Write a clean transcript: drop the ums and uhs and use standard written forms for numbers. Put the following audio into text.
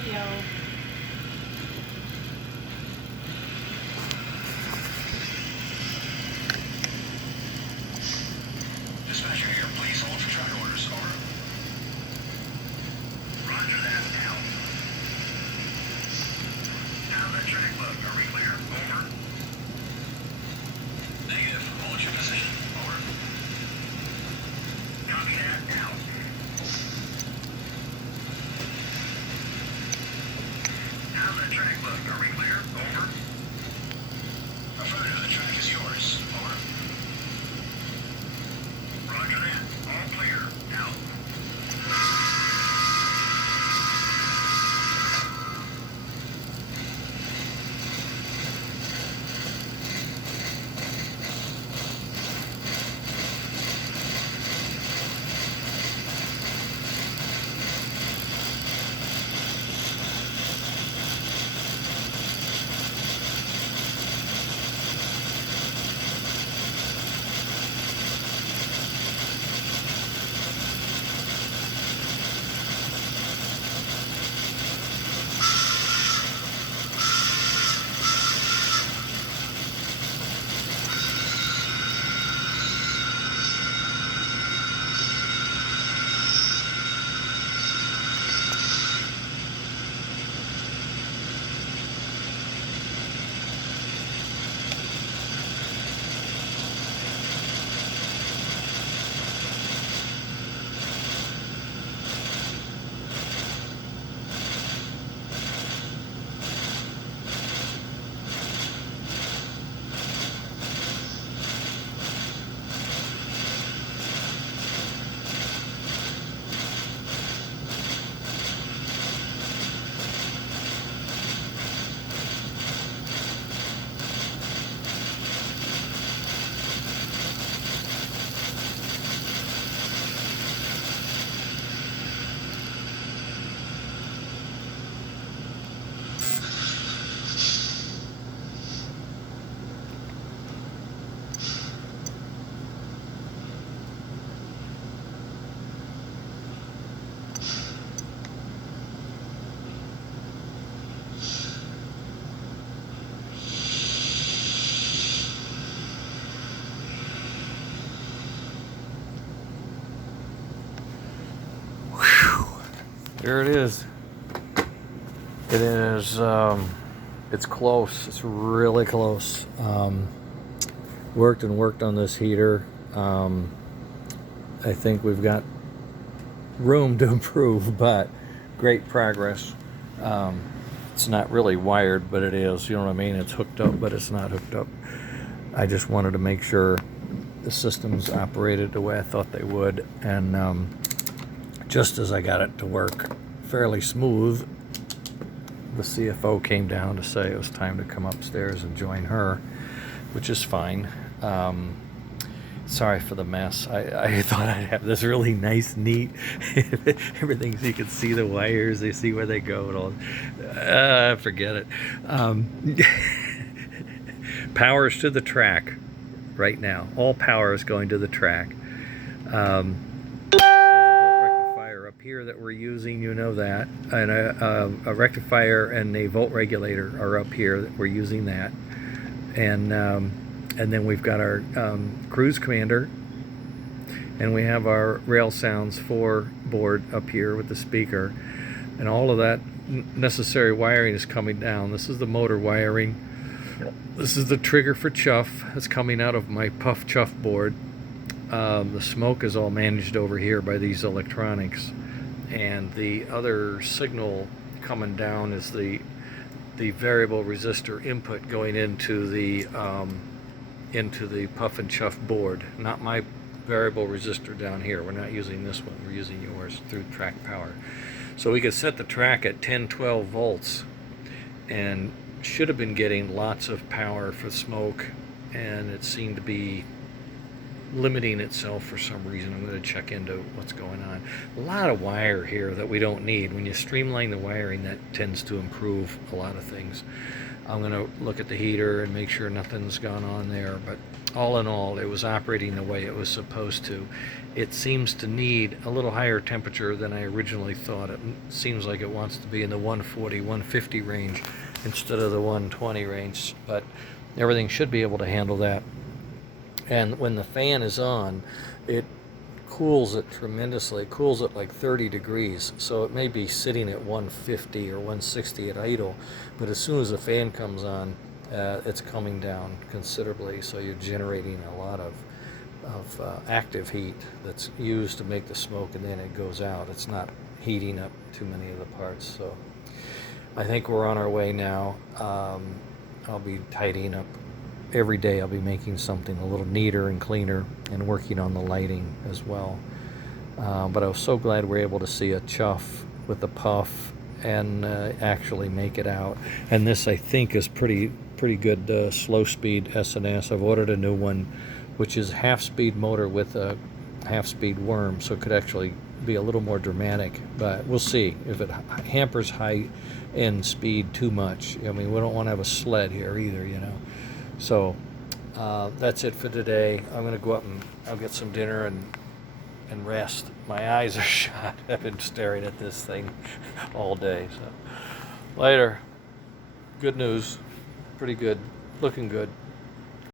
video. Dispatcher here, please hold for track orders. Over. Roger that. Out. How's that track look? Are we clear? Over. Negative. Hold your position. Over. Copy that. Out. How's that track look? Are we clear? Over. Affirmative. The track is yours. Over. Roger that. All clear. Out. There it is. It is, it's close. It's really close. Worked on this heater. I think we've got room to improve, but great progress. It's not really wired, but it is. You know what I mean? It's hooked up, but it's not hooked up. I just wanted to make sure the systems operated the way I thought they would, and just as I got it to work fairly smooth, the CFO came down to say it was time to come upstairs and join her, which is fine. Sorry for the mess. I thought I'd have this really nice, neat, everything so you can see the wires, they see where they go and all. Forget it. Power's to the track right now. All power is going to the track. Here that we're using, you know that, and a rectifier and a volt regulator are up here that we're using that, and then we've got our cruise commander, and we have our rail sounds 4 board up here with the speaker, and all of that necessary wiring is coming down. This is the motor wiring. This is the trigger for chuff that's coming out of my puff chuff board. The smoke is all managed over here by these electronics. And the other signal coming down is the variable resistor input going into the puff and chuff board. Not my variable resistor down here. We're not using this one. We're using yours through track power. So we could set the track at 10-12 volts, and should have been getting lots of power for smoke, and it seemed to be limiting itself for some reason. I'm going to check into what's going on. A lot of wire here that we don't need. When you streamline the wiring, that tends to improve a lot of things. I'm going to look at the heater and make sure nothing's gone on there. But all in all, it was operating the way it was supposed to. It seems to need a little higher temperature than I originally thought. It seems like it wants to be in the 140, 150 range instead of the 120 range, but everything should be able to handle that. And when the fan is on, it cools it tremendously. It cools it like 30 degrees, so it may be sitting at 150 or 160 at idle, but as soon as the fan comes on, it's coming down considerably, so you're generating a lot of active heat that's used to make the smoke, and then it goes out. It's not heating up too many of the parts. So I think we're on our way now. I'll be tidying up every day. I'll be making something a little neater and cleaner and working on the lighting as well. But I was so glad we were able to see a chuff with a puff and actually make it out. And this, I think, is pretty good slow speed SNS. I've ordered a new one, which is half-speed motor with a half-speed worm, so it could actually be a little more dramatic. But we'll see if it hampers high-end speed too much. I mean, we don't want to have a sled here either, you know. So that's it for today. I'm going to go up and I'll get some dinner and rest. My eyes are shut. I've been staring at this thing all day. So later. Good news. Pretty good. Looking good.